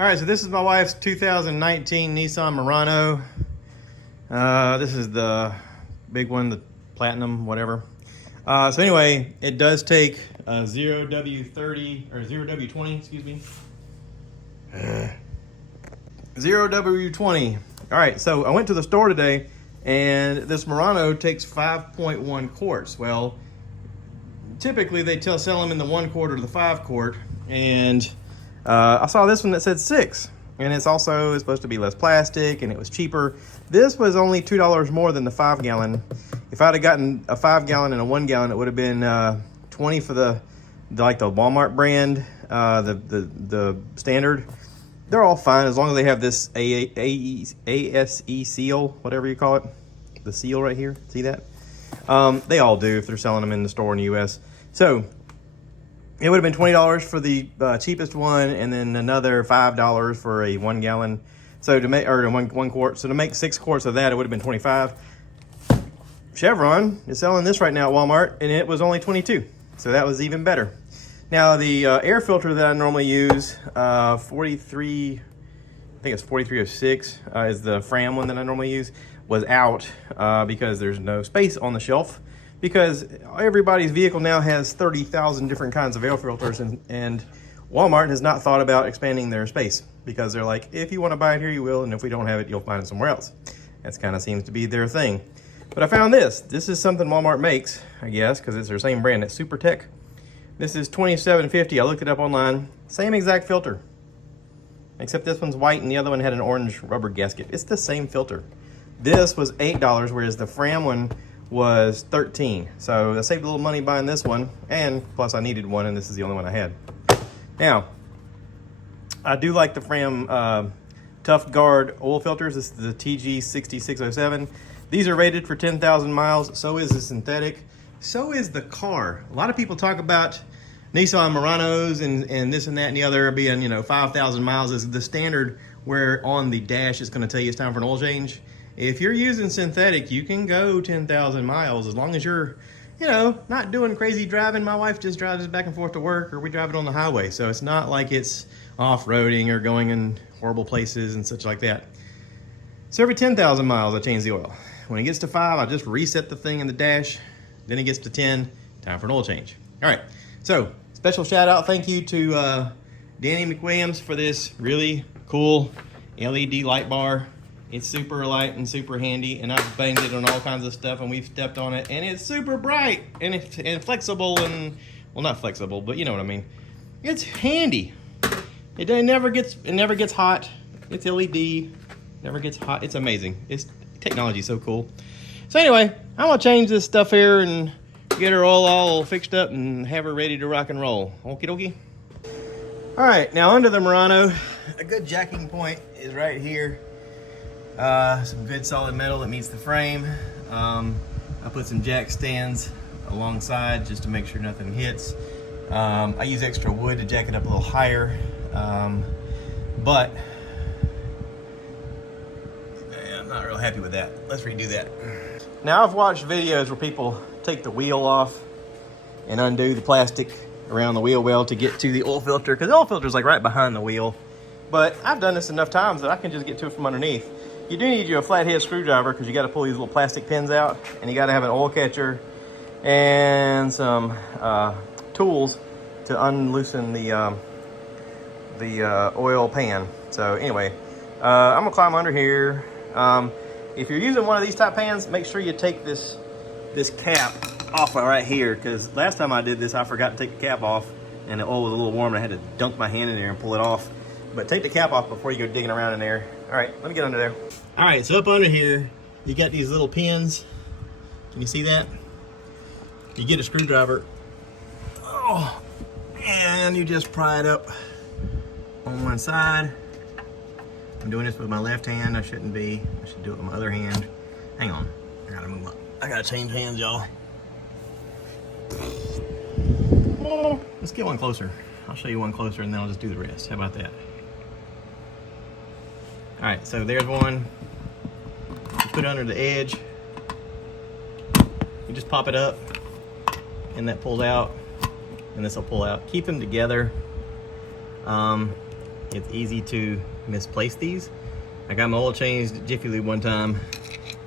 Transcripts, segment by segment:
All right, so this is my wife's 2019 Nissan Murrano. This is the big one, the platinum, whatever. So anyway, it does take 0W30 or 0W20, excuse me. 0W20. All right, so I went to the store today, and this Murrano takes 5.1 quarts. Well, typically they sell them in the 1 quart or the 5 quart, and I saw this one that said 6, and it's also supposed to be less plastic, and it was cheaper. This was only $2 more than the 5 gallon. If I'd have gotten a 5 gallon and a 1 gallon, it would have been 20 for the Walmart brand, the standard. They're all fine as long as they have this ASE seal, whatever you call it, the seal right here. See that? They all do if they're selling them in the store in the U.S. So it would have been $20 for the cheapest one, and then another $5 for a 1 gallon. So to make, or one quart. So to make 6 quarts of that, it would have been 25. Chevron is selling this right now at Walmart, and it was only 22. So that was even better. Now the air filter that I normally use, 43, I think it's 4306, is the Fram one that I normally use, was out because there's no space on the shelf. Because everybody's vehicle now has 30,000 different kinds of air filters, and Walmart has not thought about expanding their space, because they're like, if you want to buy it here, you will, and if we don't have it, you'll find it somewhere else. That's kind of seems to be their thing. But I found this. This is something Walmart makes, I guess, because it's their same brand. It's SuperTech. This is $27.50. I looked it up online. Same exact filter, except this one's white and the other one had an orange rubber gasket. It's the same filter. This was $8, whereas the Fram one was $13. So I saved a little money buying this one, and plus I needed one, and this is the only one I had. Now, I do like the Fram Tough Guard oil filters. This is the TG6607. These are rated for 10,000 miles. So is the synthetic. So is the car. A lot of people talk about Nissan Murranos and this and that and the other being, 5,000 miles is the standard, where on the dash it's going to tell you it's time for an oil change. If you're using synthetic, you can go 10,000 miles as long as you're, not doing crazy driving. My wife just drives it back and forth to work, or we drive it on the highway. So it's not like it's off-roading or going in horrible places and such like that. So every 10,000 miles, I change the oil. When it gets to 5, I just reset the thing in the dash. Then it gets to 10, time for an oil change. All right, so special shout out, thank you to Danny McWilliams for this really cool LED light bar. It's super light and super handy, and I've banged it on all kinds of stuff, and we've stepped on it, and it's super bright and flexible, and well, not flexible, but you know what I mean. It's handy. It never gets hot. It's LED, never gets hot. It's amazing. Technology is so cool. So anyway, I'm gonna change this stuff here and get her all fixed up and have her ready to rock and roll. Okie dokie. All right, now under the Murrano, a good jacking point is right here. Some good solid metal that meets the frame. I put some jack stands alongside just to make sure nothing hits. I use extra wood to jack it up a little higher, but I'm not real happy with that. Let's redo that. Now, I've watched videos where people take the wheel off and undo the plastic around the wheel well to get to the oil filter, because the oil filter is like right behind the wheel. But I've done this enough times that I can just get to it from underneath. You do need a flathead screwdriver, because you got to pull these little plastic pins out, and you got to have an oil catcher and some tools to unloosen the oil pan. So anyway, I'm gonna climb under here. If you're using one of these type pans, make sure you take this cap off right here, because last time I did this, I forgot to take the cap off, and the oil was a little warm, and I had to dunk my hand in there and pull it off. But take the cap off before you go digging around in there. All right, let me get under there. All right, so up under here, you got these little pins. Can you see that? You get a screwdriver. Oh, and you just pry it up on one side. I'm doing this with my left hand. I shouldn't be. I should do it with my other hand. Hang on. I gotta move up. I gotta change hands, y'all. Let's get one closer. I'll show you one closer, and then I'll just do the rest. How about that? All right, so there's one. You put it under the edge. You just pop it up, and that pulls out, and this will pull out. Keep them together. It's easy to misplace these. I got my oil changed at Jiffy Lube one time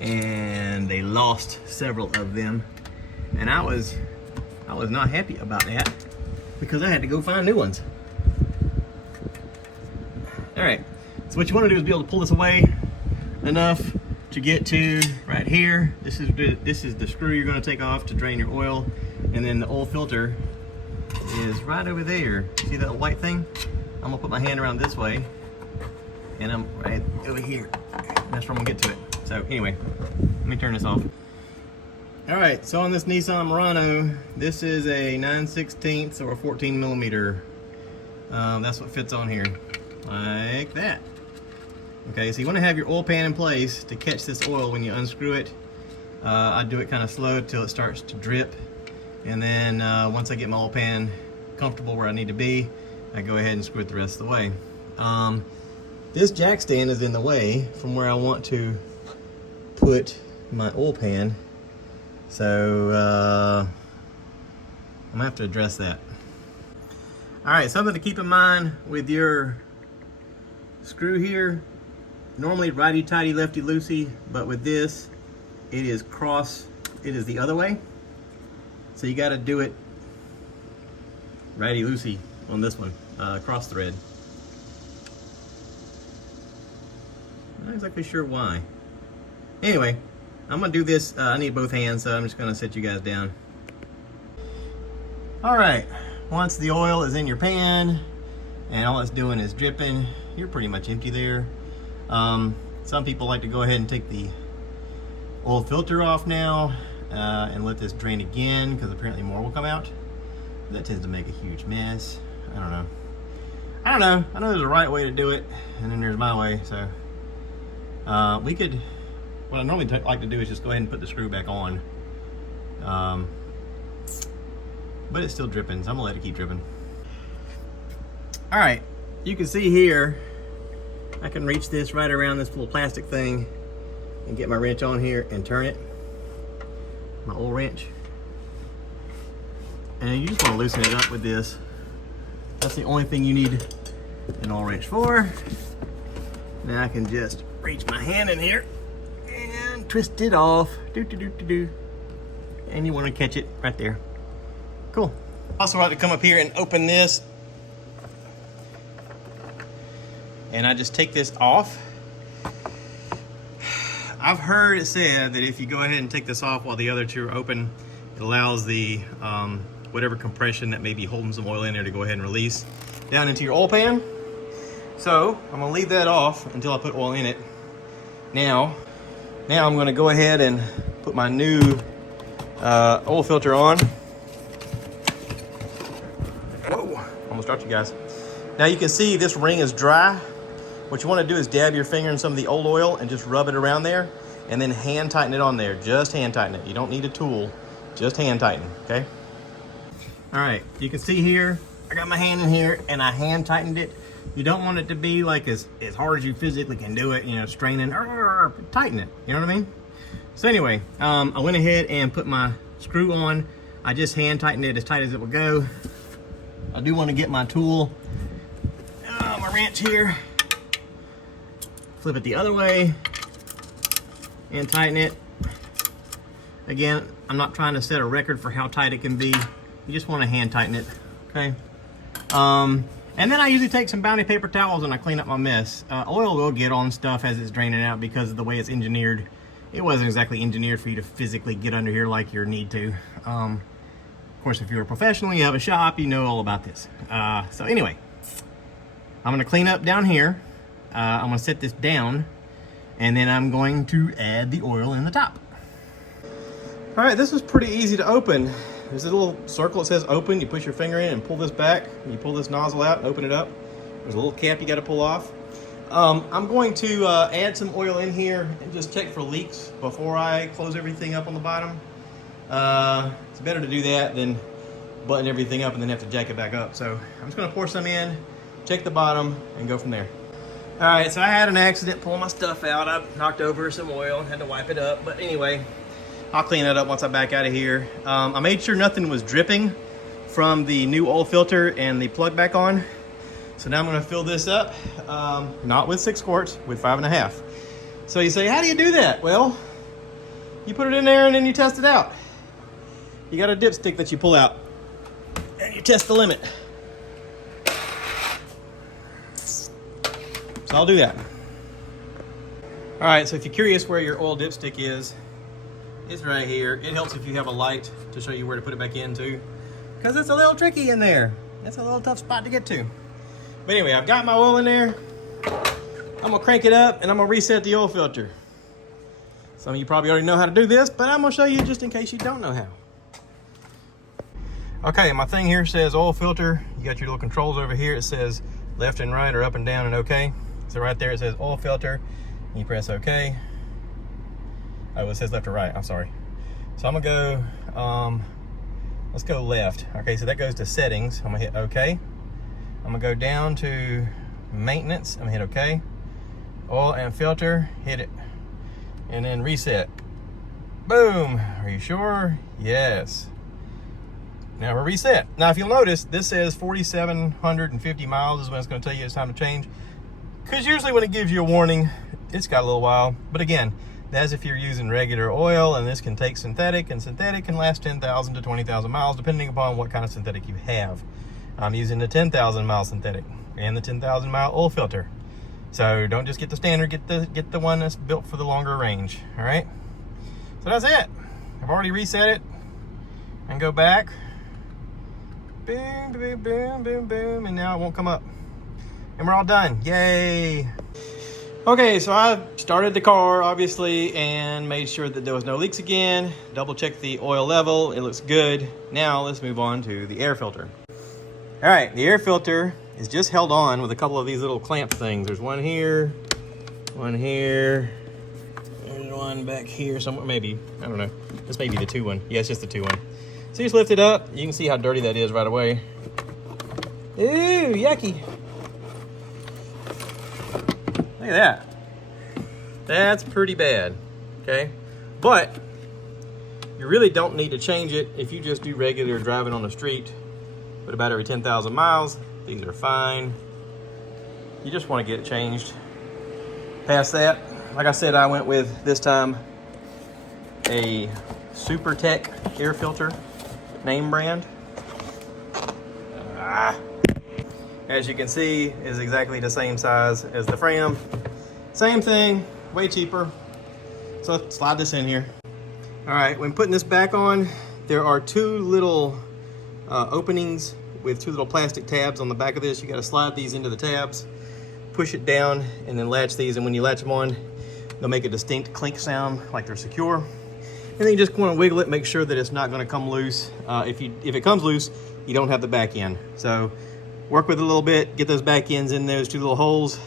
and they lost several of them. And I was not happy about that because I had to go find new ones. All right, so what you want to do is be able to pull this away enough to get to right here. This is the screw you're going to take off to drain your oil, and then the oil filter is right over there. See that white thing? I'm gonna put my hand around this way, and I'm right over here. That's where I'm gonna get to it. So anyway, let me turn this off. All right, so on this Nissan Murrano, this is a 9/16 or a 14 millimeter. That's what fits on here, like that. Okay, so you want to have your oil pan in place to catch this oil when you unscrew it. I do it kind of slow till it starts to drip, and then once I get my oil pan comfortable where I need to be, I go ahead and screw it the rest of the way. This jack stand is in the way from where I want to put my oil pan, so I'm gonna have to address that. All right, something to keep in mind with your screw here. Normally righty-tighty, lefty-loosey, but with this, it is the other way. So you gotta do it righty-loosey on this one, cross thread. I'm not exactly sure why. Anyway, I'm gonna do this, I need both hands, so I'm just gonna set you guys down. All right, once the oil is in your pan, and all it's doing is dripping, you're pretty much empty there. Some people like to go ahead and take the oil filter off now and let this drain again, because apparently more will come out. That tends to make a huge mess. I don't know. I know there's a right way to do it, and then there's my way. So what I normally like to do is just go ahead and put the screw back on. But it's still dripping, so I'm gonna let it keep dripping. All right, you can see here, I can reach this right around this little plastic thing and get my wrench on here and turn it, my oil wrench. And you just want to loosen it up with this. That's the only thing you need an oil wrench for. Now I can just reach my hand in here and twist it off. And you want to catch it right there. Cool. Also like to come up here and open this. And I just take this off. I've heard it said that if you go ahead and take this off while the other two are open, it allows the whatever compression that may be holding some oil in there to go ahead and release down into your oil pan. So I'm gonna leave that off until I put oil in it. Now I'm gonna go ahead and put my new oil filter on. Whoa, almost dropped you guys. Now you can see this ring is dry. What you want to do is dab your finger in some of the old oil and just rub it around there, and then hand tighten it on there. Just hand tighten it. You don't need a tool, just hand tighten, okay? All right, you can see here, I got my hand in here and I hand tightened it. You don't want it to be like as hard as you physically can do it, you know, straining, tighten it, you know what I mean? So anyway, I went ahead and put my screw on. I just hand tightened it as tight as it will go. I do want to get my tool, my wrench here, flip it the other way and tighten it. Again, I'm not trying to set a record for how tight it can be. You just want to hand tighten it, okay? And then I usually take some Bounty paper towels and I clean up my mess. Oil will get on stuff as it's draining out because of the way it's engineered. It wasn't exactly engineered for you to physically get under here like you need to. Of course, if you're a professional, you have a shop, you know all about this. So anyway, I'm gonna clean up down here. I'm gonna set this down, and then I'm going to add the oil in the top. All right, this is pretty easy to open. There's a little circle that says open. You push your finger in and pull this back. You pull this nozzle out and open it up. There's a little cap you gotta pull off. I'm going to add some oil in here and just check for leaks before I close everything up on the bottom. It's better to do that than button everything up and then have to jack it back up. So I'm just gonna pour some in, check the bottom, and go from there. All right, so I had an accident pulling my stuff out. I knocked over some oil, had to wipe it up. But anyway, I'll clean that up once I back out of here. I made sure nothing was dripping from the new oil filter and the plug back on. So now I'm gonna fill this up, not with 6 quarts, with 5.5. So you say, how do you do that? Well, you put it in there and then you test it out. You got a dipstick that you pull out and you test the limit. So I'll do that. All right, so if you're curious where your oil dipstick is, it's right here. It helps if you have a light to show you where to put it back into, because it's a little tricky in there. It's a little tough spot to get to. But anyway, I've got my oil in there. I'm gonna crank it up and I'm gonna reset the oil filter. Some of you probably already know how to do this, but I'm gonna show you just in case you don't know how. Okay, my thing here says oil filter. You got your little controls over here. It says left and right or up and down and okay. So right there it says oil filter. You press okay. Oh, it says left or right, I'm sorry. So I'm gonna go, let's go left. Okay, so that goes to settings. I'm gonna hit okay. I'm gonna go down to maintenance. I'm gonna hit okay. Oil and filter, hit it. And then reset. Boom, are you sure? Yes. Now we're reset. Now if you'll notice, this says 4,750 miles is when it's gonna tell you it's time to change. Because usually when it gives you a warning, it's got a little while. But again, that's if you're using regular oil, and this can take synthetic, and synthetic can last 10,000 to 20,000 miles, depending upon what kind of synthetic you have. I'm using the 10,000 mile synthetic and the 10,000 mile oil filter. So don't just get the standard, get the one that's built for the longer range, all right? So that's it. I've already reset it, and go back. Boom, boom, boom, boom, boom, and now it won't come up. And we're all done, yay. Okay, so I started the car, obviously, and made sure that there was no leaks again. Double checked the oil level, it looks good. Now let's move on to the air filter. All right, the air filter is just held on with a couple of these little clamp things. There's one here, there's one back here somewhere, maybe, I don't know. This may be the 2 one. Yeah, it's just the 2 one. So you just lift it up, you can see how dirty that is right away. Ooh, yucky. Look at that. That's pretty bad, okay? But you really don't need to change it if you just do regular driving on the street, but about every 10,000 miles, these are fine. You just want to get it changed. Past that, like I said, I went with, this time, a Super Tech air filter, name brand. As you can see, is exactly the same size as the Fram. Same thing, way cheaper. So slide this in here. All right, when putting this back on, there are 2 little openings with 2 little plastic tabs on the back of this. You gotta slide these into the tabs, push it down, and then latch these. And when you latch them on, they'll make a distinct clink sound like they're secure. And then you just wanna wiggle it, make sure that it's not gonna come loose. If it comes loose, you don't have the back end. So work with it a little bit, get those back ends in those 2 little holes,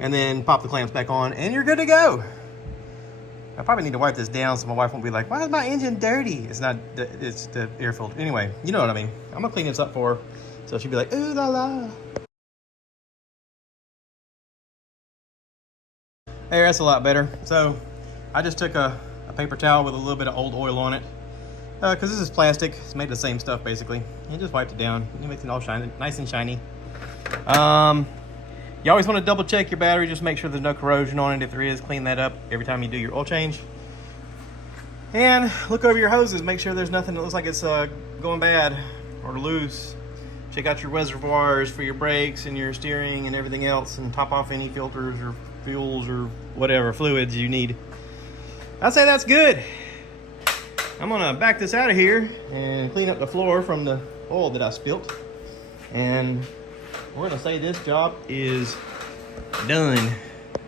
and then pop the clamps back on, and you're good to go. I probably need to wipe this down so my wife won't be like, why is my engine dirty? It's not, it's the air filter. Anyway, you know what I mean. I'm gonna clean this up for her, so she'll be like, ooh la la. Hey, that's a lot better. So I just took a paper towel with a little bit of old oil on it, because this is plastic. It's made of the same stuff basically. You just wiped it down. It makes it all shiny, nice and shiny. You always want to double check your battery, just make sure there's no corrosion on it. If there is, clean that up every time you do your oil change. And look over your hoses, make sure there's nothing that looks like it's going bad or loose. Check out your reservoirs for your brakes and your steering and everything else, and top off any filters or fuels or whatever fluids you need. I'd say that's good. I'm gonna back this out of here and clean up the floor from the oil that I spilt. And we're gonna say this job is done.